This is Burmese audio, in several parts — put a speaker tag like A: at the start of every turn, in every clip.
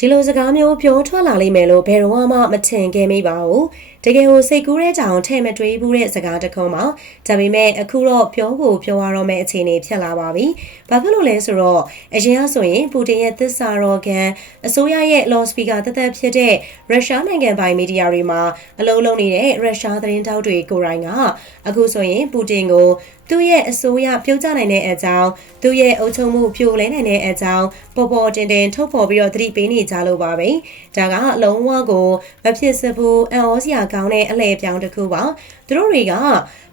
A: ဒီလိုစကားမျိုးပြောထွက်လာလိမ့်မယ်လို့ဘယ်တော့မှမထင်ခဲ့မိပါဘူးတကယ်ကိုစိတ်ကူးတဲ့ကြောင်ထဲ့မတွေးဘူးတဲ့စကားတစ်ခုမှဒါပေမဲ့အခုတော့ပြောကိုပြောရတော့မယ့်အခြေအနေဖြစ်လာပါပြီဘာဖြစ်လို့လဲဆိုတော့အရင်ကဆိုရင်ပူတင်ရဲ့သစ္စာတော်ကန်အစိုးရရဲ့ law speaker တသက်ဖြစ်တဲ့ရုရှားနိုင်ငံပိုင်မီဒီယာတွေမှာအလုံးလုံးနေတဲ့ရုရှားသတင်းတောက်တွေကိုယ်တိုင်ကအခုဆိုရင်ပူတင်ကို သူ့ရဲ့အစိုးရပြုတ်ကျနိုင်တဲ့အကြောင်းသူ့ရဲ့အုပ်ချုပ်မှုပြိုလဲနိုင်တဲ့အကြောင်းပေါ်ပေါ်တင်တင်ထုတ်ဖော်ပြီးတော့သတိပေးနေကြလို့ပါပဲဒါကအလုံးဝကိုမဖြစ်စဘူးအံ့ဩစရာကောင်းတဲ့အလဲပြောင်းတစ်ခုပါသူတို့တွေက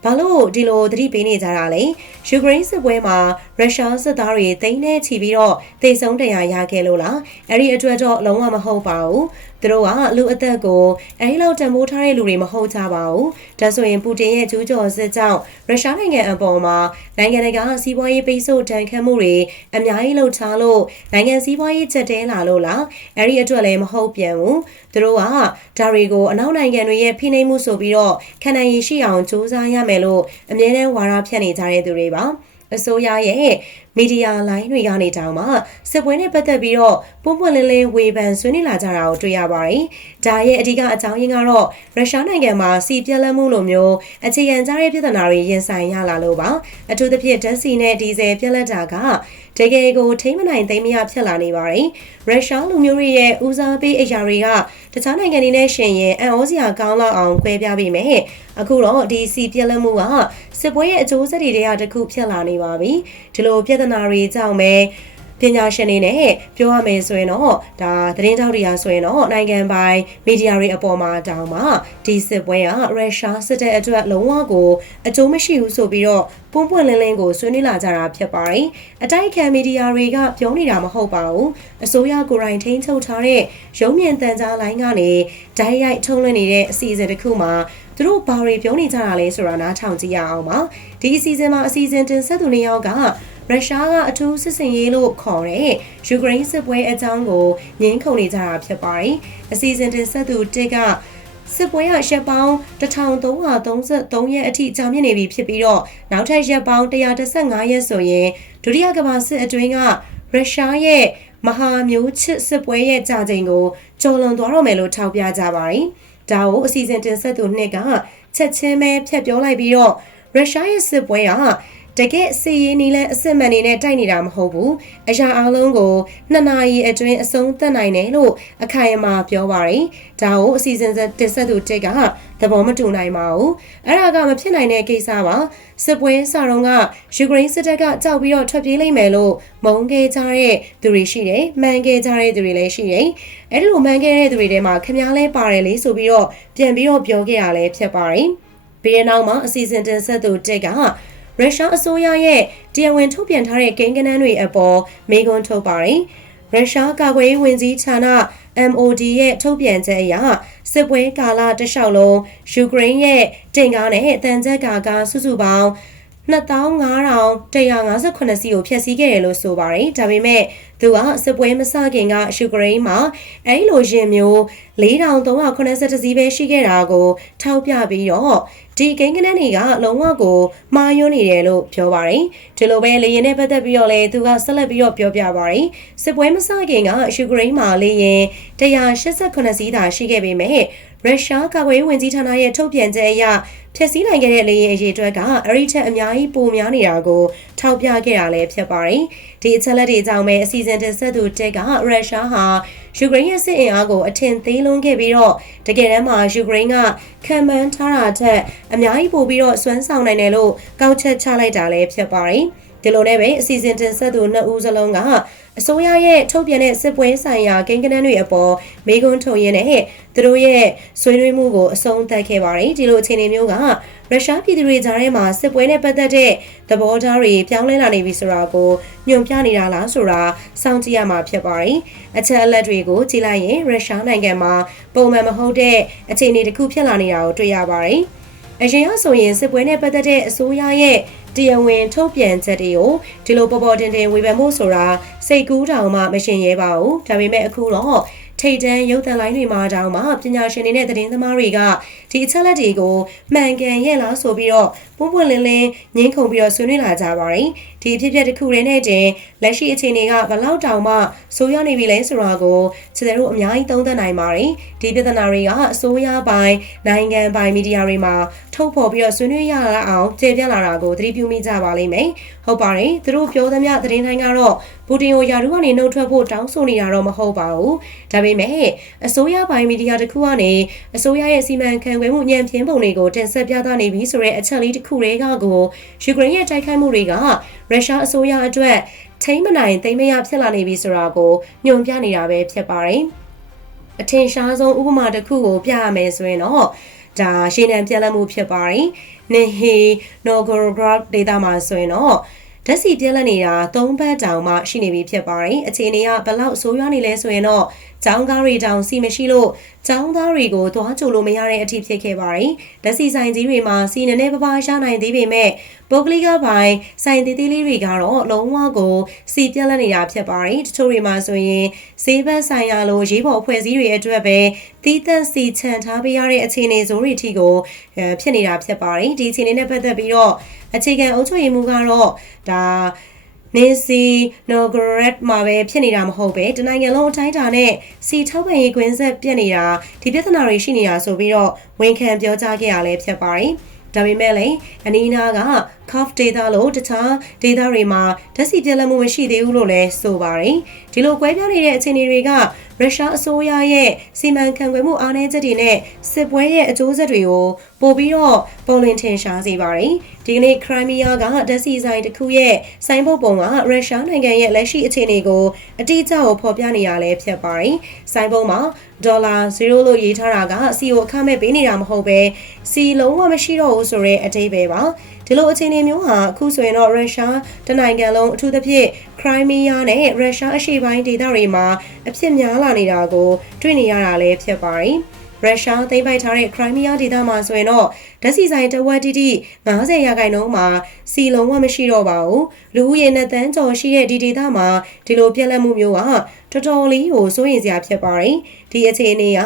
A: ဘာလို့ဒီလိုသတိပေးနေကြတာလဲယူကရိန်းစစ်ပွဲမှာရုရှားစစ်သားတွေတိမ့်နေချီပြီးတော့တိတ်ဆုံးတရားရခဲ့လို့လားအဲ့ဒီအတွက်တော့လုံးဝမဟုတ်ပါဘူး သူတို့ကလူအသက်ကိုအဲဒီလောက်တန်ဖိုးထားတဲ့လူတွေမဟုတ်ကြပါဘူးဒါဆိုရင်ပူတင်ရဲ့ကျူးကျော်စစ်ကြောင့်ရုရှားနိုင်ငံအပေါ်မှာနိုင်ငံတကာစီးပွားရေးပိတ်ဆို့တန်ခတ်မှုတွေအများကြီးလှုပ်ရှားလို့နိုင်ငံစီးပွားရေးချက်တဲလာလို့လားအဲ့ဒီအတွက်လည်းမဟုတ်ပြန်ဘူးသူတို့ကဒါတွေကိုအနောက်နိုင်ငံတွေရဲ့ဖိနှိပ်မှုဆိုပြီးတော့ခံနိုင်ရရှိအောင်စူးစမ်းရမယ်လို့အမြဲတမ်းဝါဒဖြန့်နေကြတဲ့သူတွေပါ အစိုးရရဲ့မီဒီယာလိုင်းတွေကနေတောင်မှစစ်ပွဲနဲ့ပတ်သက်ပြီးတော့ပုံပွင့်လင်းလင်းဝေဖန်ဆွေးနွေးလာကြတာကိုတွေ့ရပါတယ်။ဒါရဲ့အဓိကအကြောင်းရင်းကတော့ရုရှားနိုင်ငံမှာစီပြက်လက်မှုလိုမျိုးအခြေခံကြတဲ့ပြဿနာတွေရင်ဆိုင်ရလာလို့ပါ။အထူးသဖြင့်ဓာတ်ဆီနဲ့ဒီဇယ်ပြက်လက်တာက တကယ်ကိုထိမ့်မနိုင်သိမ်းမရဖြစ်လာနေပါတယ်။ရုရှားလူမျိုးတွေရဲ့ဦးစားပေးအရာတွေကတခြားနိုင်ငံတွေနဲ့ရှင်ရင်အံ့ဩစရာကောင်းလောက်အောင်ခွဲပြပေးမယ်။အခုတော့ဒီစီပြက်လက်မှုကစစ်ပွဲရဲ့အကျိုးဆက်တွေတည်းတစ်ခုဖြစ်လာနေပါပြီ။ဒီလိုပြဿနာတွေကြောင့်ပဲပညာရှင်တွေနဲ့ပြောရမယ်ဆိုရင်တော့ဒါသတင်းတောက်တရားဆိုရင်တော့နိုင်ငံပိုင်မီဒီယာတွေအပေါ်မှာတောင်းမှဒီစစ်ပွဲကရုရှားစစ်တပ်အတွက်လုံးဝကိုအကျိုးမရှိဘူးဆိုပြီးတော့ ပွန့်ပွန့်လင်းလင်းကိုဆွေးနွေးလာကြတာဖြစ်ပါတယ်။အတိုက်ခံမီဒီယာတွေကပြောနေတာမဟုတ်ပါဘူး။အစိုးရကိုယ်တိုင်ထိန်းချုပ်ထားတဲ့ရုံးမြင့်တန်ကြားလိုင်းကနေဓာတ်ရိုက်ထုံးလွှင့်နေတဲ့အစီအစဉ်တစ်ခုမှာသူတို့ဘာတွေပြောနေကြတာလဲဆိုတာနားထောင်ကြည့်ရအောင်ပါ။ဒီအစီအစဉ်မှာအစီအစဉ်တင်ဆက်သူနှစ်ယောက်ကရုရှားကအထူးစစ်စင်ရေးလို့ခေါ်တဲ့ယူကရိန်းစစ်ပွဲအကြောင်းကိုငင်းခုန်နေကြတာဖြစ်ပါတယ်။အစီအစဉ်တင်ဆက်သူတစ်က စစ်ပွဲရရက်ပေါင်း1333ရက်အထိကြာမြင့်နေပြီဖြစ်ပြီးတော့နောက်ထပ်ရက်ပေါင်း115ရက်ဆိုရင်ဒုတိယကမ္ဘာစစ်အတွင်းကရုရှားရဲ့မဟာမျိုးချစ်စစ်ပွဲရဲ့ကြာချိန်ကိုကျော်လွန်သွားတော့မယ်လို့ထောက်ပြကြပါတယ်။ဒါကိုအစီအစဉ်တင်ဆက်သူနှစ်ကချက်ချင်းပဲဖြတ်ပြောလိုက်ပြီးတော့ရုရှားရဲ့စစ်ပွဲက တကယ်စီရင်နီလဲအစစ်မှန်နေနဲ့တိုက်နေတာမဟုတ်ဘူးအရာအလုံးကိုနှစ်နာရီအတွင်းအဆုံးသတ်နိုင်တယ်လို့အခိုင်အမာပြောပါတယ်ဒါကိုအစီအစဉ်တင်ဆက်သူတက်ကသဘောမတူနိုင်ပါဘူးအဲ့ဒါကမဖြစ်နိုင်တဲ့ကိစ္စပါစစ်ပွဲစတော့ကယူကရိန်းစစ်တပ်ကကြောက်ပြီးတော့ထွက်ပြေးလိမ့်မယ်လို့မုန်းခဲ့ကြတဲ့သူတွေရှိတယ်မှန်ခဲ့ကြတဲ့သူတွေလည်းရှိတယ်အဲ့ဒီလိုမှန်ခဲ့တဲ့သူတွေထဲမှာခင်ဗျားလဲပါတယ်လေဆိုပြီးတော့ပြန်ပြီးတော့ပြောခဲ့ရလဲဖြစ်ပါတယ်ပြီးတဲ့နောက်မှာအစီအစဉ်တင်ဆက်သူတက်က ရုရှားအစိုးရရဲ့တရားဝင်ထုတ်ပြန်ထားတဲ့ကိန်းဂဏန်းတွေအပေါ်မေးခွန်းထုတ်ပါတယ်။ရုရှားကာကွယ်ရေးဝန်ကြီးဌာန MOD ရဲ့ထုတ်ပြန်ချက်အရစစ်ပွဲကာလတစ်လျှောက်လုံးယူကရိန်းရဲ့တင်ကားနဲ့တန်ချက်ကာကစုစုပေါင်း25,158စီကိုဖျက်ဆီးခဲ့တယ်လို့ဆိုပါတယ်။ဒါပေမဲ့သူကစစ်ပွဲမစခင်ကယူကရိန်းမှာအဲဒီလိုရင်မျိုး4,380စီပဲရှိခဲ့တာကိုထောက်ပြပြီးတော့ ဒီကိန်းကနန်းတွေကလုံးဝကိုမှားယွင်းနေတယ်လို့ပြောပါတယ်။ဒီလိုပဲလေရင်နဲ့ပတ်သက်ပြီးတော့လေသူကဆက်လက်ပြီးတော့ပြောပြပါတယ်။စစ်ပွဲမစခင်ကယူကရိန်းမှာလေရင်188စီးသာရှိခဲ့ပေမဲ့ ရုရှားကာကွယ်ရေးဝန်ကြီးဌာနရဲ့ထုတ်ပြန်ချက်အရဖျက်ဆီးနိုင်ခဲ့တဲ့လေယာဉ်အရေးအတွက်ကအဲ့ဒီထက်အများကြီးပိုများနေတာကိုထောက်ပြခဲ့တာလည်းဖြစ်ပါတယ်။ဒီအချက်လက်တွေကြောင့်ပဲအစီအစဉ်တင်ဆက်သူတက်ကရုရှားဟာယူကရိန်းရဲ့စစ်အင်အားကိုအထင်သေးလွန်းခဲ့ပြီးတော့တကယ်တမ်းမှာယူကရိန်းကခံမှန်းထားတာထက်အများကြီးပိုပြီးတော့စွမ်းဆောင်နိုင်တယ်လို့ကောက်ချက်ချလိုက်တာလည်းဖြစ်ပါတယ်။ ဒီလိုနဲ့ပဲအစီအစဉ်တင်ဆက်သူနှစ်ဦးစလုံးကအစိုးရရဲ့ထုတ်ပြန်တဲ့စစ်ပွဲဆိုင်ရာကိန်းဂဏန်းတွေအပေါ်မေးခွန်းထုတ်ရင်းနဲ့သူတို့ရဲ့ဆွေးနွေးမှုကိုအဆုံးသတ်ခဲ့ပါတယ်ဒီလိုအခြေအနေမျိုးကရုရှားပြည်သူတွေကြားထဲမှာစစ်ပွဲနဲ့ပတ်သက်တဲ့သဘောထားတွေပြောင်းလဲလာနေပြီဆိုတာကိုညွှန်ပြနေတာလားဆိုတာစောင့်ကြည့်ရမှာဖြစ်ပါတယ်အချက်အလက်တွေကိုကြည့်လိုက်ရင်ရုရှားနိုင်ငံမှာပုံမှန်မဟုတ်တဲ့အခြေအနေတစ်ခုဖြစ်လာနေတာကိုတွေ့ရပါတယ်အရင်ကဆိုရင်စစ်ပွဲနဲ့ပတ်သက်တဲ့အစိုးရရဲ့ တရားဝင်ထုတ်ပြန်ချက်တွေကိုဒီလိုပေါ်ပေါ်တင်တင်ဝေဖန်ဖို့ဆိုတာစိတ်ကူးတောင်မှမရှင်ရဲပါဘူးဒါပေမဲ့အခုတော့ထိတ်တန်းရုပ်သံလိုင်းတွေမှာတောင်မှပညာရှင်တွေနဲ့သတင်းသမားတွေကဒီအချက်လက်တွေကိုမှန်ကန်ရဲ့လားဆိုပြီးတော့ပွန့်ပွန့်လင်းလင်းငင်းခုန်ပြီးတော့ဆွေးနွေးလာကြပါတယ် ဒီဒီအဖြစ်အပျက်တစ်ခုတည်းနဲ့တင်လက်ရှိအခြေအနေကဘလောက်တောင်မှဆိုးရွားနေပြီလဲဆိုတာကိုခြေတို့အများကြီးသုံးသပ်နိုင်ပါတယ်ဒီပြဿနာတွေကအစိုးရပိုင်းနိုင်ငံပိုင်းမီဒီယာတွေမှာထုတ်ဖော်ပြီးတော့ဆွေးနွေးရအောင်ကျေပြန့်လာတာကိုသတိပြုမိကြပါလိမ့်မယ်ဟုတ်ပါတယ်သူတို့ပြောသမျှသတင်းတိုင်းကတော့ပူတင်ကိုယာရုကနေနှုတ်ထွက်ဖို့တောင်းဆိုနေတာတော့မဟုတ်ပါဘူးဒါပေမဲ့အစိုးရပိုင်းမီဒီယာတစ်ခုကနေအစိုးရရဲ့စီမံခန့်ခွဲမှုညံပြင်းပုံတွေကိုတင်ဆက်ပြသနေပြီဆိုတဲ့အချက်လေးတစ်ခုလေးကကိုယူကရိန်းရဲ့တိုက်ခိုက်မှုတွေကရုရှားအစိုးရအတွက်ထိမ့်မနိုင်သိမ်းမရဖြစ်လာနေပြီဆိုတာကိုညွှန်ပြနေတာပဲဖြစ်ပါတယ်။အထင်ရှားဆုံးဥပမာတစ်ခုကိုပြရမယ်ဆိုရင်တော့ဒါရှင်းတန်ပြက်လက်မှုဖြစ်ပါတယ်။နဟီနိုဂိုဂရပ်ဒေတာမှာဆိုရင်တော့ဓာတ်စီပြက်လက်နေတာ၃ပတ်တောင်မှရှိနေပြီဖြစ်ပါတယ်။အခြေအနေကဘလောက်ဆိုးရွားနေလဲဆိုရင်တော့ ကျောင်းကားတွေတောင်စီမရှိလို့ကျောင်းသားတွေကိုသွားကြိုလို့မရတဲ့အထိဖြစ်ခဲ့ပါတယ်။ဓာတ်စီဆိုင်ကြီးတွေမှာစီနည်းနည်းပပရနိုင်သေးပေမဲ့ပုဂ္ဂလိကပိုင်းဆိုင်သေးသေးလေးတွေကတော့လုံးဝကိုစီပြက်လက်နေတာဖြစ်ပါတယ်။တချို့တွေမှာဆိုရင်ဈေးဘက်ဆိုင်ရာလိုရေးပေါ်ဖွဲ့စည်းတွေအတွက်ပဲတီးသန့်စီချန်ထားပေးရတဲ့အခြေအနေဆိုတွေအထိကိုဖြစ်နေတာဖြစ်ပါတယ်။ဒီအခြေအနေနဲ့ပတ်သက်ပြီးတော့အခြေခံအုပ်ချုပ်ရေးမှုကတော့ဒါ နေစီနိုဂရက်မှာပဲဖြစ်နေတာမဟုတ်ပဲတနိုင်ငံလုံးအတိုင်းအတာနဲ့စီထောက်ပံ့ရေးကွင်းဆက်ပြက်နေတာဒီပြဿနာတွေရှိနေတာဆိုပြီးတော့ဝန်ခံပြောကြားခဲ့ရလဲဖြစ်ပါတယ်ဒါပေမဲ့လည်းအနီးနားက cuff data လို့တခြား data တွေမှာဓာတ်ဆီပြက်လက်မှုမရှိသေးဘူးလို့လည်းဆိုပါတယ်ဒီလိုကွဲပြားနေတဲ့အခြေအနေတွေကရုရှားအစိုးရရဲ့စီမံခန့်ခွဲမှုအားနည်းချက်တွေနဲ့စစ်ပွဲရဲ့အကျိုးဆက်တွေကိုပို့ပြီးတော့ပေါ်လွင်ထင်ရှားစေပါတယ်။ဒီကနေ့ခရိုင်းမီးယားကဓာတ်ဆီဆိုင်တစ်ခုရဲ့စိုင်းပုတ်ပုံကရုရှားနိုင်ငံရဲ့လက်ရှိအခြေအနေကိုအတိအကျကိုဖော်ပြနေရလဲဖြစ်ပါတယ်။စိုင်းပုတ်မှာဒေါ်လာ0လို့ရေးထားတာကစီကိုအခမဲ့ပေးနေတာမဟုတ်ပဲစီလုံးဝမရှိတော့ဘူးဆိုတဲ့အတိတ်ပဲပါ။ ဒီလိုအခြေအနေမျိုးဟာအခုဆိုရင်တော့ရုရှားတနိုင်ငံလုံးအထူးသဖြင့်ခရိုင်းမီးယားနဲ့ရုရှားအရှေ့ပိုင်းဒေသတွေမှာအဖြစ်များလာနေတာကိုတွေ့နေရတာလည်းဖြစ်ပါတယ်ရုရှားသိမ်းပိုက်ထားတဲ့ခရိုင်းမီးယားဒေသမှာဆိုရင်တော့ဓာတ်ဆီဆိုင်တဝက်တိတိ90ရာခိုင်နှုန်းမှာစီလုံးဝမရှိတော့ပါဘူးလူဦးရေနဲ့တန်းကျော်ရှိတဲ့ဒီဒေသမှာဒီလိုပြက်လက်မှုမျိုးကတော်တော်လေးကိုစိုးရိမ်စရာဖြစ်ပါတယ်ဒီအခြေအနေက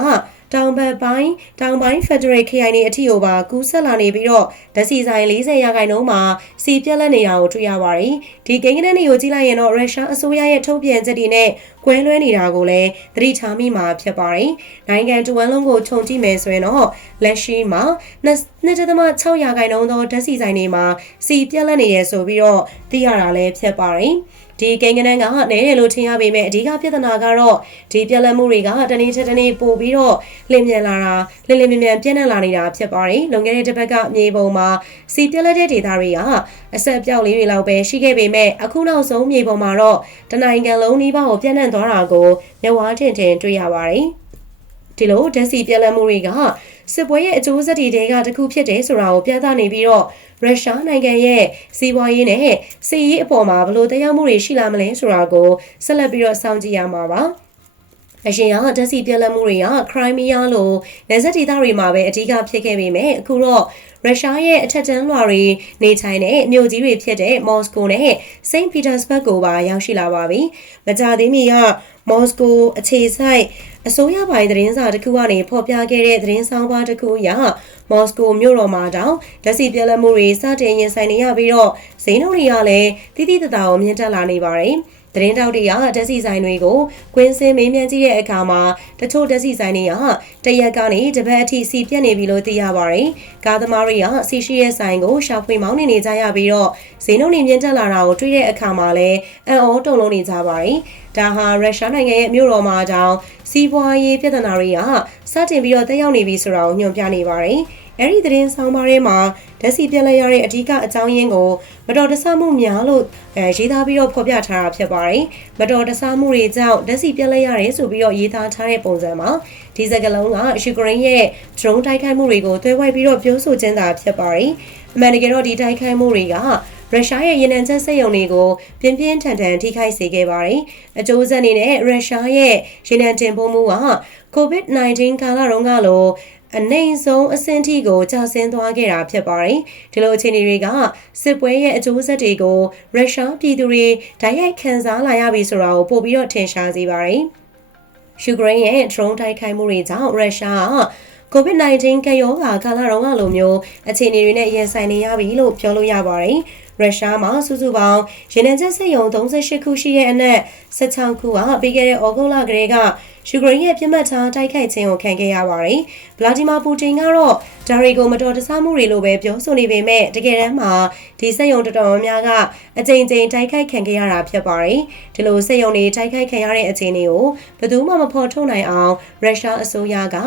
A: တောင်ဘက်ပိုင်းတောင်ပိုင်း Federal ခရိုင်တွေအထိကိုပါကူးဆက်လာနေပြီးတော့ဓာတ်ဆီဆိုင်40ရာခိုင်နှုန်းမှာစီပြက်လက်နေတာကိုတွေ့ရပါတယ်။ဒီကိန်းဂဏန်းတွေကိုကြည့်လိုက်ရင်တော့ရုရှားအစိုးရရဲ့ထုတ်ပြန်ချက်တွေနဲ့ကွဲလွဲနေတာကိုလည်းသတိထားမိမှာဖြစ်ပါတယ်။နိုင်ငံတဝန်းလုံးကိုခြုံကြည့်မယ်ဆိုရင်တော့လက်ရှိမှာ2.6ရာခိုင်နှုန်းသောဓာတ်ဆီဆိုင်တွေမှာစီပြက်လက်နေရဆိုပြီးတော့သိရတာလည်းဖြစ်ပါတယ်။ ဒီကိန်းဂဏန်းကနဲတယ်လို့ထင်ရပေမဲ့အဓိကပြဿနာကတော့ဒီပြက်လက်မှုတွေကတနေ့တစ်နေ့ပို့ပြီးတော့လင်းမြန်လာတာလင်းလင်းမြန်မြန်ပြန့်နှံ့လာနေတာဖြစ်ပါတယ်။လွန်ခဲ့တဲ့တစ်ပတ်ကမြေပုံမှာစီပြက်လက်တဲ့ဒေသတွေကအဆက်ပြောက်လေးတွေလောက်ပဲရှိခဲ့ပေမဲ့အခုနောက်ဆုံးမြေပုံမှာတော့တနိုင်ငံလုံးနှီးပါးကိုပြန့်နှံ့သွားတာကိုမျက်ဝါးထင်ထင်တွေ့ရပါတယ်။ဒီလိုဓာတ်စီပြက်လက်မှုတွေက စစ်ပွဲရဲ့အကျိုးဆက်တွေကတခုဖြစ်တယ်ဆိုတာကိုပြသနေပြီးတော့ရုရှားနိုင်ငံရဲ့စီးပွားရေးနဲ့စစ်ရေးအပေါ်မှာဘယ်လိုတရားမှုတွေရှိလာမလဲဆိုတာကိုဆက်လက်ပြီးတော့စောင့်ကြည့်ရမှာပါအရှင်ကဓာတ်စီပြက်လက်မှုတွေကခရိုင်းမီးယားလိုနယ်စပ်ဒေသတွေမှာပဲအဓိကဖြစ်ခဲ့ပေမဲ့အခုတော့ရုရှားရဲ့အထက်တန်းလွှာတွေနေထိုင်တဲ့မြို့ကြီးတွေဖြစ်တဲ့မော်စကိုနဲ့စိန့်ပီတာစဘတ်ကိုပါရောက်ရှိလာပါပြီ။မကြာသေးမီကမော်စကိုအခြေစိုက် အစိုးရပိုင်းသတင်းစာတစ်ခုကနေဖော်ပြခဲ့တဲ့သတင်းဆောင်ပါတစ်ခုအရမော်စကိုမြို့တော်မှာတောင်လက်စီပြက်လက်မှုတွေစတင်ရင်ဆိုင်နေရပြီးတော့ဈေးနှုန်းတွေကလည်းတိတိတသာကိုမြင့်တက်လာနေပါတယ်။သတင်းတောက်တွေကဓာတ်စီဆိုင်တွေကိုကွင်းစင်းမေးမြန်းကြည့်တဲ့အခါမှာတချို့ဓာတ်စီဆိုင်တွေကတရက်ကနေတပတ်အထိစီပြက်နေပြီလို့သိရပါတယ်။ကားသမားတွေကစီရှိရဲ့ဆိုင်ကိုရှာဖွေမောင်းနေနေကြရပြီးတော့ဈေးနှုန်းတွေမြင့်တက်လာတာကိုတွေ့တဲ့အခါမှာလည်းအံ့ဩတုန်လှုပ်နေကြပါတယ်။ ဒါဟာရုရှားနိုင်ငံရဲ့မြို့တော်မှာတောင်စီးပွားရေးပြဿနာတွေကစတင်ပြီးတော့တက်ရောက်နေပြီဆိုတာကိုညွှန်ပြနေပါတယ်။အဲ့ဒီသတင်းဆောင်ပါထဲမှာဓာတ်စီပြက်လက်ရတဲ့အဓိကအကြောင်းရင်းကိုမတော်တဆမှုများလို့အဲရေးသားပြီးတော့ဖော်ပြထားတာဖြစ်ပါတယ်။မတော်တဆမှုတွေကြောင့်ဓာတ်စီပြက်လက်ရတယ်ဆိုပြီးတော့ရေးသားထားတဲ့ပုံစံမှာဒီစကားလုံးကယူကရိန်းရဲ့ drone တိုက်ခိုက်မှုတွေကိုသွဲဝိုက်ပြီးတော့ပြောဆိုခြင်းသာဖြစ်ပါတယ်။အမှန်တကယ်တော့ဒီတိုက်ခိုက်မှုတွေက ရုရှားရဲ့ရေနံချက်စက်ရုံတွေကိုပြင်းပြင်းထန်ထန်ထိခိုက်စေခဲ့ပါတယ်။အကျိုးဆက်အနေနဲ့ရုရှားရဲ့ရေနံတင်ပို့မှုက COVID-19 ကာလတုန်းကလိုအနိုင်ဆုံးအဆင့်ထိကိုကျဆင်းသွားခဲ့တာဖြစ်ပါတယ်။ဒီလိုအခြေအနေတွေကစစ်ပွဲရဲ့အကျိုးဆက်တွေကိုရုရှားပြည်သူတွေဓာတ်ရိုက်ခံစားလာရပြီဆိုတာကိုပို့ပြီးတော့ထင်ရှားစေပါတယ်။ယူကရိန်းရဲ့ drone တိုက်ခိုက်မှုတွေကြောင့်ရုရှားက COVID-19 ကရောဂါကာလတုန်းကလိုမျိုးအခြေအနေတွေနဲ့ရင်ဆိုင်နေရပြီလို့ပြောလို့ရပါတယ်။ ရုရှားမှာစုစုပေါင်းရေနံချက်စက်ရုံ38ခုရှိတဲ့အနက်16ခုကပြီးခဲ့တဲ့ဩဂုတ်လကတည်းက ယူကရိန်းရဲ့ပြစ်မှတ်ထားတိုက်ခိုက်ခြင်းကိုခံခဲ့ရပါတယ်။ဗလာဒီမာပူတင်ကတော့ဒါတွေကိုမတော်တဆမှုတွေလို့ပဲပြောဆိုနေပေမဲ့တကယ်တမ်းမှာဒီစက်ရုံတော်တော်များများကအကြိမ်ကြိမ်တိုက်ခိုက်ခံခဲ့ရတာဖြစ်ပါတယ်။ဒီလိုစက်ရုံတွေတိုက်ခိုက်ခံရတဲ့အခြေအနေကိုဘယ်သူမှမဖော်ထုတ်နိုင်အောင်ရုရှားအစိုးရက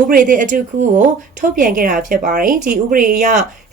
A: ဥပဒေသစ်အတူခုကိုထုတ်ပြန်ခဲ့တာဖြစ်ပါတယ်။ဒီဥပဒေအရ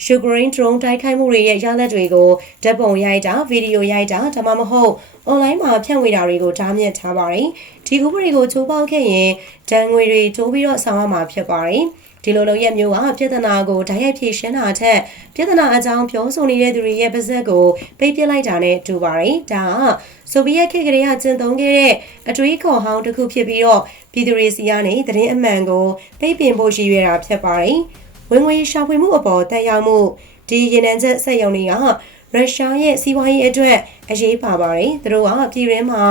A: ယူကရိန်း drone တိုက်ခိုက်မှုတွေရဲ့ရလဒ်တွေကိုဓာတ်ပုံရိုက်တာဗီဒီယိုရိုက်တာဒါမှမဟုတ် online မှာဖြန့်ဝေတာတွေကိုတားမြစ်ထားပါတယ်။ ဒီဥပဒေကိုချိုးဖောက်ခဲ့ရင်ဒဏ်ငွေတွေတိုးပြီးတော့ဆောင်ရမှာဖြစ်ပါတယ်။ဒီလိုလိုရဲ့မျိုးကပြဿနာကိုဓာတ်ရိုက်ဖြေရှင်းတာထက်ပြဿနာအကြောင်းပြောဆိုနေတဲ့သူတွေရဲ့ပါဇက်ကိုပိတ်ပစ်လိုက်တာနဲ့တူပါတယ်။ဒါကဆိုဗီယက်ခေတ်ကလေးကကျင့်သုံးခဲ့တဲ့အတွေးခေါ်ဟောင်းတစ်ခုဖြစ်ပြီးတော့ပြည်သူတွေစီကနေသတင်းအမှန်ကိုပိတ်ပင်ဖို့ရည်ရွယ်တာဖြစ်ပါတယ်။ဝင်ငွေရှာဖွေမှုအပေါ်တက်ရောက်မှုဒီရေနံချက်စက်ရုံတွေက ရုရှားရဲ့စီးပွားရေးအတွက်အရေးပါပါတယ်။သူတို့ကပြည်ရင်းမှာ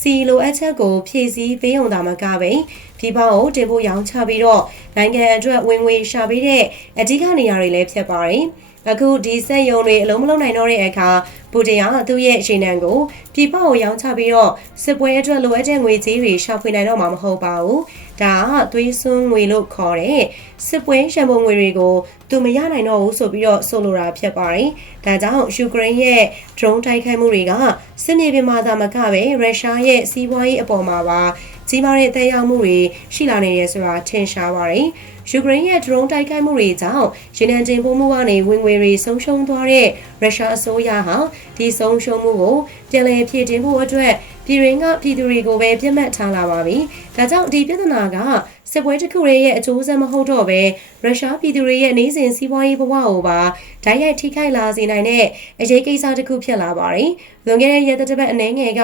A: စီလိုအပ်ချက်ကိုဖြည့်ဆည်းပေးုံသာမကပဲပြည်ပကိုတင်ဖို့ရောင်းချပြီးတော့နိုင်ငံအတွက်ဝင်ငွေရှာပေးတဲ့အဓိကနေရာတွေလည်းဖြစ်ပါတယ်။အခုဒီစက်ယုံတွေအလုံးမလုံးနိုင်တော့တဲ့အခါပူတင်ကသူ့ရဲ့ရှင်နံကိုပြည်ပကိုရောင်းချပြီးတော့စစ်ပွဲအတွက်လိုအပ်တဲ့ငွေကြေးတွေရှာဖွေနိုင်တော့မှာမဟုတ်ပါဘူး။ ဒါကသွေးစွန်းငွေလို့ခေါ်တဲ့စစ်ပွဲရန်ပုံငွေတွေကိုသူမရနိုင်တော့ဘူးဆိုပြီးတော့ဆိုလိုတာဖြစ်ပါတယ်။ဒါကြောင့်ယူကရိန်းရဲ့ drone တိုက်ခိုက်မှုတွေကစစ်မြေပြင်မှာသာမကပဲရုရှားရဲ့စီးပွားရေးအပေါ်မှာပါကြီးမားတဲ့တက်ရောက်မှုတွေရှိလာနေတယ်ဆိုတာထင်ရှားပါတယ်။ယူကရိန်းရဲ့ drone တိုက်ခိုက်မှုတွေကြောင့်ရေနံတင်ပို့မှုကနေဝင်ငွေတွေဆုံးရှုံးသွားတဲ့ရုရှားအစိုးရဟာဒီဆုံးရှုံးမှုကိုပြန်လည်ဖြည့်တင်းဖို့အတွက် ပြည်ရင်းကပြည်သူတွေကိုပဲပြစ်မှတ်ထားလာပါပြီ။ဒါကြောင့်ဒီပြဿနာကစစ်ပွဲတစ်ခုရဲ့အကျိုးဆက်မဟုတ်တော့ပဲရုရှားပြည်သူတွေရဲ့နေစဉ်စီးပွားရေးဘဝကိုပါဓာတ်ရိုက်ထိခိုက်လာစေနိုင်တဲ့အရေးကိစ္စတစ်ခုဖြစ်လာပါတယ်။လွန်ခဲ့တဲ့ရက်သတ္တပတ်အနည်းငယ်က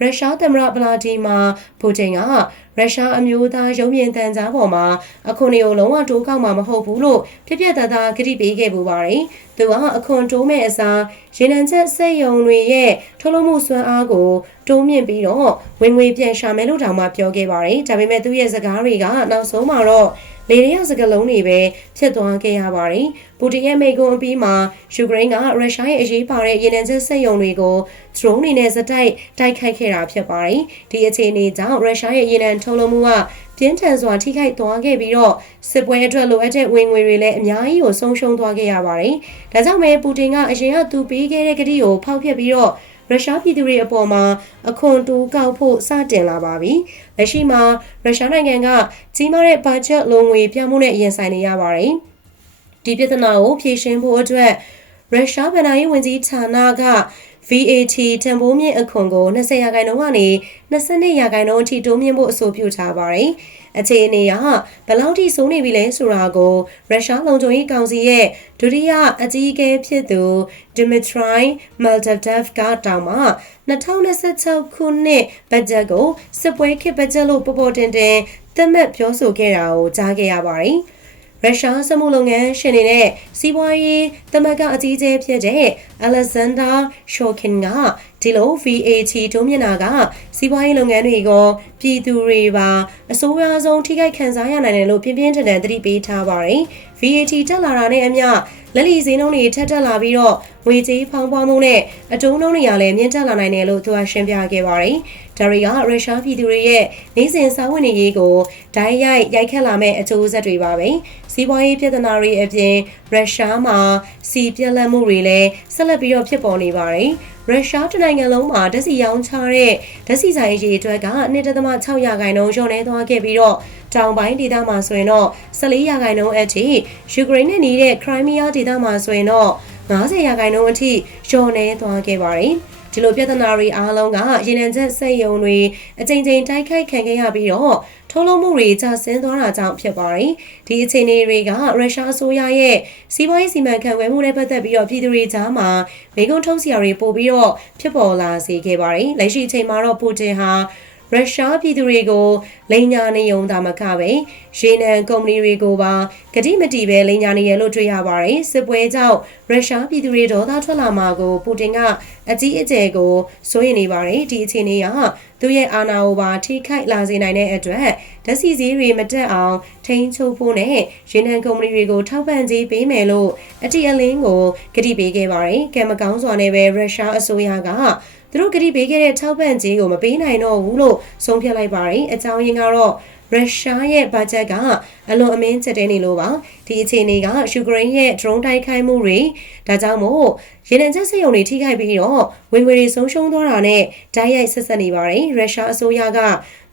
A: ရုရှားသမ္မတဗလာဒီမာပူတင်ကရုရှားအမျိုးသားရုံးမြင့်တန်ကြားပေါ်မှာအခွန်တွေကိုလုံးဝတိုးကောက်မှာမဟုတ်ဘူးလို့ပြပြတသားကတိပေးခဲ့ပူပါတယ်။ သူကအခွန်တိုးမဲ့အစားရေနံချက်စက်ယုံတွေရဲ့ထုတ်လုပ်မှုစွမ်းအားကိုတိုးမြင့်ပြီးတော့ဝင်ငွေပြန်ရှာမယ်လို့တောင်မှပြောခဲ့ပါတယ်။ဒါပေမဲ့သူ့ရဲ့စကားတွေကနောက်ဆုံးမှာတော့လေရရစကလုံးတွေပဲဖြစ်သွားခဲ့ရပါတယ်။ပူတင်ရဲ့မိန့်ခွန်းအပြီးမှာယူကရိန်းကရုရှားရဲ့အရေးပါတဲ့ရေနံချက်စက်ရုံတွေကို drone တွေနဲ့စတိုက်တိုက်ခိုက်ခဲ့တာဖြစ်ပါတယ်။ဒီအခြေအနေကြောင့်ရုရှားရဲ့ရေနံထုတ်လုပ်မှုက ပြင်းထန်စွာထိခိုက်သွားခဲ့ပြီးတော့စစ်ပွဲအတွက်လိုအပ်တဲ့ဝင်ငွေတွေလည်းအများကြီးကိုဆုံးရှုံးသွားခဲ့ရပါတယ်။ဒါကြောင့်ပဲပူတင်ကအရင်ကသူပေးခဲ့တဲ့ကတိကိုဖောက်ဖျက်ပြီးတော့ရုရှားပြည်သူတွေအပေါ်မှာအခွန်တိုးကောက်ဖို့စတင်လာပါပြီ။လက်ရှိမှာရုရှားနိုင်ငံကကြီးမားတဲ့ဘတ်ဂျက်လုံငွေပြမှုနဲ့ရင်ဆိုင်နေရပါတယ်။ဒီပြဿနာကိုဖြေရှင်းဖို့အတွက်ရုရှားဗဏ္ဍာရေးဝန်ကြီးဌာနက VAT တန်ဖိုးမြင့်အခွန်ကို20ရာခိုင်နှုန်းကနေ22ရာခိုင်နှုန်းအထိတိုးမြင့်ဖို့အဆိုပြုထားပါတယ်။အခြေအနေကဘယ်လောက်ထိစိုးနေပြီလဲဆိုတာကိုရုရှားလုံခြုံရေးကောင်စီရဲ့ဒုတိယအကြီးအကဲဖြစ်သူ Dmitry Medvedev ကတောင်းမှ2026ခုနှစ်ဘတ်ဂျက်ကိုစစ်ပွဲခေတ်ဘတ်ဂျက်လို့ပေါ်ပေါ်တင်တင်သတ်မှတ်ပြောဆိုခဲ့တာကိုကြားခဲ့ရပါတယ်။ ရုရှားစမှုလုပ်ငန်းရှင်တွေနဲ့စီးပွားရေးသမဂအကြီးအကျယ်ဖြစ်တဲ့ Alexander Shokin ကဒီလို VAT တိုးမြင့်တာကစီးပွားရေးလုပ်ငန်းတွေကပြည်သူတွေပါအစိုးရဆုံးထိခိုက်ခံစားရနိုင်တယ်လို့ပြင်းပြင်းထန်ထန်သတိပေးထားပါတယ်။ VAT တက်လာတာနဲ့အမျှလက်လီဈေးနှုန်းတွေထက်တက်လာပြီးတော့ငွေကြေးဖောင်းပွားမှုနဲ့အတုံးနှုန်းတွေကလည်းမြင့်တက်လာနိုင်တယ်လို့သူကရှင်းပြခဲ့ပါတယ်။ဒါတွေကရုရှားပြည်သူတွေရဲ့နေစဉ်စားဝတ်နေရေးကိုဓာတ်ရိုက်ရိုက်ခတ်လာမဲ့အကျိုးဆက်တွေပါပဲ။စီးပွားရေးပြဿနာတွေအပြင်ရုရှားမှာစီပြက်လက်မှုတွေလည်းဆက်လက်ပြီးတော့ဖြစ်ပေါ်နေပါတယ်။ရုရှားတနိုင်ငံလုံးမှာဓာတ်ဆီရောင်းချတဲ့ဓာတ်ဆီဆိုင်အရေးအတွက်က1.6ရာခိုင်နှုန်းလျော့နေသွားခဲ့ပြီးတော့ တောင်ပိုင်းဒေသမှာဆိုရင်တော့14ရာခိုင်နှုန်းအထိယူကရိန်းနဲ့နေတဲ့ခရိုင်းမီးယားဒေသမှာဆိုရင်တော့90ရာခိုင်နှုန်းအထိလျော့နေသွားခဲ့ပါတယ်ဒီလိုပြဿနာတွေအားလုံးကရေနံချက်စက်ယုံတွေအကြိမ်ကြိမ်တိုက်ခိုက်ခံခဲ့ရပြီးတော့ထုတ်လုပ်မှုတွေကျဆင်းသွားတာကြောင့်ဖြစ်ပါတယ်။ဒီအခြေအနေတွေကရုရှားအစိုးရရဲ့စီးပွားရေးစီမံခန့်ခွဲမှုနဲ့ပတ်သက်ပြီးတော့ပြည်သူတွေကြားမှာမိကုံထုတ်စရာတွေပို့ပြီးတော့ဖြစ်ပေါ်လာစေခဲ့ပါတယ်။လက်ရှိအချိန်မှာတော့ပူတင်ဟာ ရုရှားပြည်သူတွေကိုလိန်ညာနေုံသာမကပဲရေနံကုမ္ပဏီတွေကိုပါဂတိမတီပဲလိန်ညာနေရလို့တွေ့ရပါတယ်စစ်ပွဲကြောင့်ရုရှားပြည်သူတွေဒေါသထွက်လာမှာကိုပူတင်ကအကြီးအကျယ်ကိုစိုးရိမ်နေပါတယ်ဒီအခြေအနေကသူရဲ့အာဏာကိုပါထိခိုက်လာစေနိုင်တဲ့အတွက်ဓာတ်ဆီဈေးတွေမတက်အောင်ထိန်းချုပ်ဖို့နဲ့ရေနံကုမ္ပဏီတွေကိုထောက်ပံ့ကြေးပေးမယ်လို့အတိအလင်းကိုကတိပေးခဲ့ပါတယ်ကံမကောင်းစွာနဲ့ပဲရုရှားအစိုးရကသူတို့ကတိပေးခဲ့တဲ့ထောက်ပံ့ကြေးကိုမပေးနိုင်တော့ဘူးလို့ဆုံးဖြတ်လိုက်ပါတယ်အကြောင်းရင်းကတော့ ရုရှားရဲ့ဘတ်ဂျက်ကအလွန်အမင်းချက်တဲနေလို့ပါဒီအခြေအနေကယူကရိန်းရဲ့ drone တိုက်ခိုက်မှုတွေဒါကြောင့်မို့ရေနံချက်စက်ရုံတွေထိခိုက်ပြီးတော့ဝင်ငွေတွေဆုံးရှုံးသွားတာနဲ့ဓာတ်ရိုက်ဆက်ဆက်နေပါတယ်ရုရှားအစိုးရက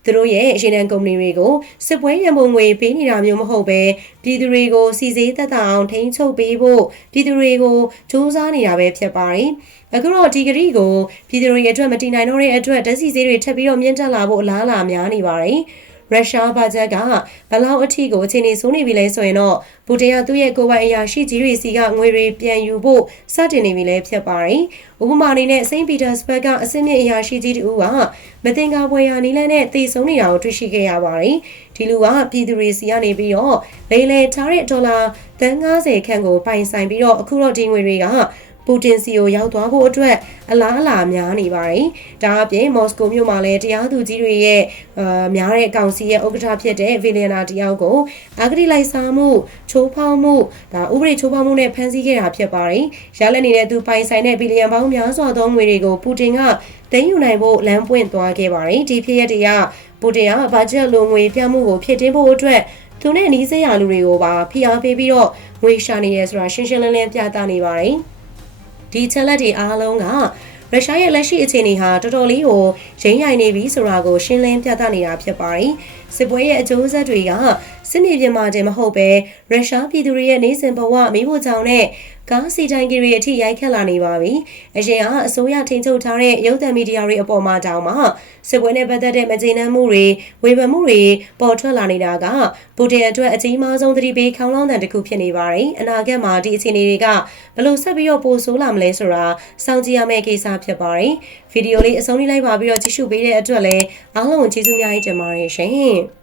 A: သူတို့ရဲ့ရေနံကုမ္ပဏီတွေကိုစစ်ပွဲရန်ပုံငွေပေးနေတာမျိုးမဟုတ်ပဲပြည်သူတွေကိုစီစေးသက်သာအောင်ထိန်းချုပ်ပေးဖို့ပြည်သူတွေကိုစူးစမ်းနေတာပဲဖြစ်ပါတယ်အခုတော့ဒီဂရီကိုပြည်သူတွေအတွက်မတည်နိုင်တော့တဲ့အတွက်ဓာတ်စီဈေးတွေထပ်ပြီးတော့မြင့်တက်လာဖို့အလားအလာများနေပါတယ် ရုရှားဘတ်ဂျက်ကဘလောက်အထိကိုအခြေအနေဆိုးနေပြီလဲဆိုရင်တော့ပူတင်ကသူ့ရဲ့ကိုယ်ပိုင်အရာရှိကြီးတွေစီကငွေတွေပြန်ယူဖို့စတင်နေပြီလဲဖြစ်ပါတယ်။ဥပမာအနေနဲ့စိန့်ပီတာစဘတ်ကအစင်းမြင့်အရာရှိကြီးတူကမတင်ကားပွဲရာနီးလန်းနဲ့တည်ဆုံနေတာကိုတွေ့ရှိခဲ့ရပါတယ်။ဒီလူကပြည်သူတွေစီကနေပြီးတော့လေလေထားတဲ့ဒေါ်လာ350ခန့်ကိုပိုင်ဆိုင်ပြီးတော့အခုတော့ဒီငွေတွေက ပူတင်စီကိုရောက်သွားဖို့အတွက်အလားအလာများနေပါတယ်။ဒါအပြင်မော်စကိုမြို့မှာလည်းတရားသူကြီးတွေရဲ့အာများတဲ့ကောင်စီရဲ့ဥက္ကဋ္ဌဖြစ်တဲ့ဗီလီယနာတယောက်ကိုအာဂရိလိုက်စားမှုချိုးဖောက်မှုဒါဥပဒေချိုးဖောက်မှုနဲ့ဖမ်းဆီးခဲ့တာဖြစ်ပါတယ်။ရလက်နေတဲ့သူပိုင်ဆိုင်တဲ့ဗီလီယံပေါင်းများစွာသောငွေတွေကိုပူတင်ကသိမ်းယူနိုင်ဖို့လမ်းပွင့်သွားခဲ့ပါတယ်။ဒီဖြစ်ရပ်တွေကပူတင်ကဘာဂျက်လိုငွေပြမှုကိုဖြစ်တင်ဖို့အတွက်သူနဲ့နီးစပ်ရာလူတွေကိုပါဖိအားပေးပြီးတော့ငွေရှာနေရဲဆိုတာရှင်းရှင်းလင်းလင်းပြသနေပါတယ်။ ဒီချက်လက်တွေအားလုံးကရုရှားရဲ့လက်ရှိအခြေအနေဟာတော်တော်လေးကိုရင်းရိုင်နေပြီဆိုတာကိုရှင်းလင်းပြသနေတာဖြစ်ပါတယ်။စစ်ပွဲရဲ့အကျိုးဆက်တွေကစစ်မြေပြင်မှာတင်မဟုတ်ပဲရုရှားပြည်သူတွေရဲ့နေစဉ်ဘဝမိဖို့ကြောင့်နဲ့ ကားစီတိုင်းကြီးတွေအထိရိုက်ခတ်လာနေပါပြီ။အရင်ကအစိုးရထိန်းချုပ်ထားတဲ့ရုပ်သံမီဒီယာတွေအပေါ်မှာတောင်မှစစ်ပွဲနဲ့ပတ်သက်တဲ့မကျေနပ်မှုတွေဝေဖန်မှုတွေပေါ်ထွက်လာနေတာကပူတင်အတွက်အကြီးမားဆုံးသတိပေးခေါင်းလောင်းတန်တစ်ခုဖြစ်နေပါတယ်။အနာဂတ်မှာဒီအခြေအနေတွေကဘလို့ဆက်ပြီးတော့ပိုဆိုးလာမလဲဆိုတာစောင့်ကြည့်ရမယ့်ကိစ္စဖြစ်ပါတယ်။ဗီဒီယိုလေးအဆုံးလေးလိုက်ပါပြီးတော့ကြည့်ရှုပေးတဲ့အတွက်လည်းအားလုံးကျေးဇူးများကြီးတင်ပါတယ်ရှင်။